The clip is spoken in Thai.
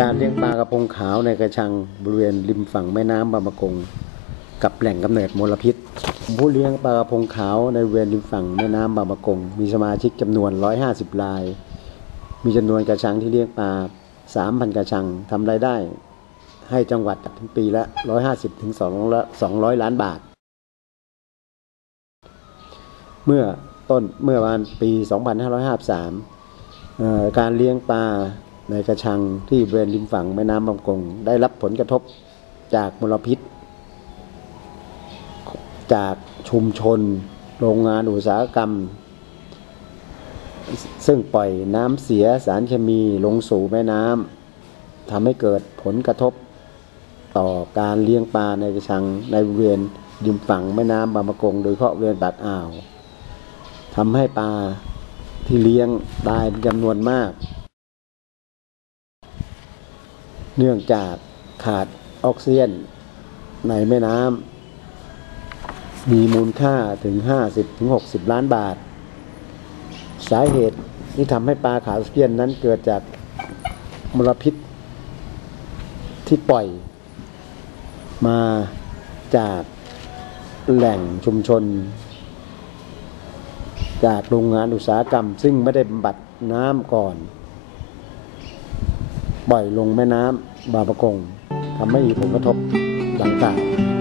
การเลี้ยงปลากระพงขาวในกระชังบริเวณริมฝั่งแม่น้ำบางประกง กับแหล่งกำเนิดมลพิษ ผู้เลี้ยงปลากระพงขาวในบริเวณริมฝั่งแม่น้ำบางประกง มีสมาชิกจำนวน 150 ราย มีจำนวนกระชังที่เลี้ยงปลา 3,000 กระชังทำรายได้ ให้จังหวัดถึงปีละ 150ถึง200 ล้านบาท เมื่อต้นเมื่อวันปี 2553การเลี้ยงปลา ในกระชังที่บริเวณริมฝั่งแม่น้ำบางกง ได้รับผลกระทบจากมลพิษ จากชุมชน โรงงานอุตสาหกรรม ซึ่งปล่อยน้ำเสียสารเคมีลงสู่แม่น้ำทำให้เกิดผลกระทบต่อการเลี้ยงปลาในกระชังในบริเวณริมฝั่งแม่น้ำบางประกง โดยเฉพาะบริเวณปากอ่าวทำให้ปลาที่เลี้ยงตายเป็นจำนวนมาก เนื่องจากขาดออกซิเจนในแม่น้ำมีมูลค่าถึง 50-60 ล้านบาท สาเหตุที่ทำให้ปลาขาดออกซิเจนนั้นเกิดจากมลพิษที่ปล่อยมาจากแหล่งชุมชน จากโรงงานอุตสาหกรรม ซึ่งไม่ได้บำบัดน้ำก่อน ปล่อยลงแม่น้ำบางประกงทำให้มีผลกระทบดังกล่าว